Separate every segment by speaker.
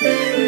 Speaker 1: Thank you.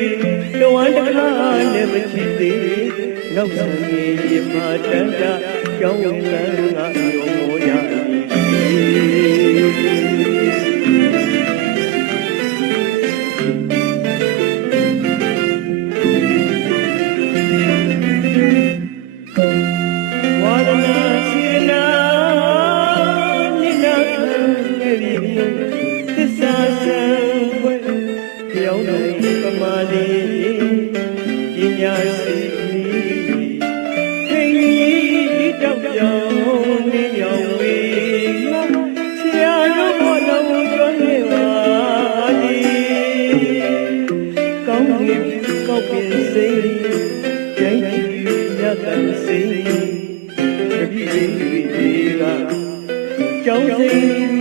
Speaker 1: ခင်သေးနောက်ဆုံးရေပြမတန်တာကြောင်းဝင်က ဖြစ်သေးတာကြောင်းစိမ်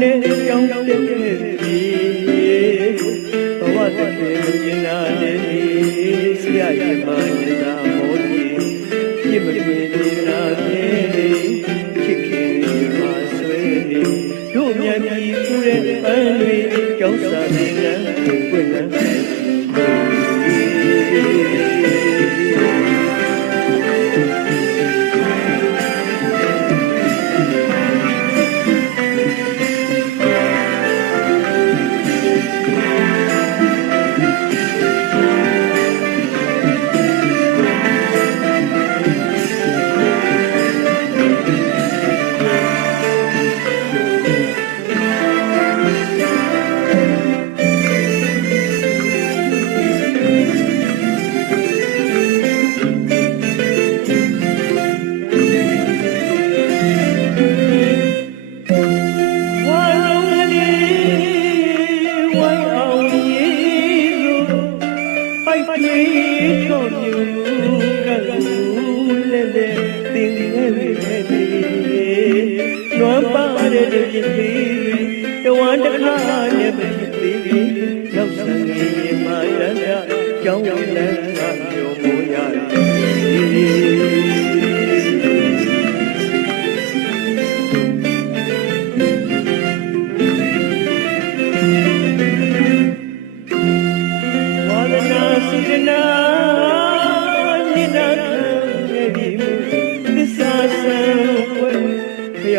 Speaker 1: နဲ့ကြောင်းတက်ခဲ့ပြီဘဝတစ်ပြေမြင်လာတဲ့နေဆရာရမညတာမောတိပြစ်မပြေနေနာတဲ့နေချစ်ခင်မှာဆွေးနေတို့မြန်ပြီပူတဲ့ပန်းတွေကြောင်းစာနေလန်းပွင့်လန်း တဝမ်းတစ်ခါနဲ့ပဲ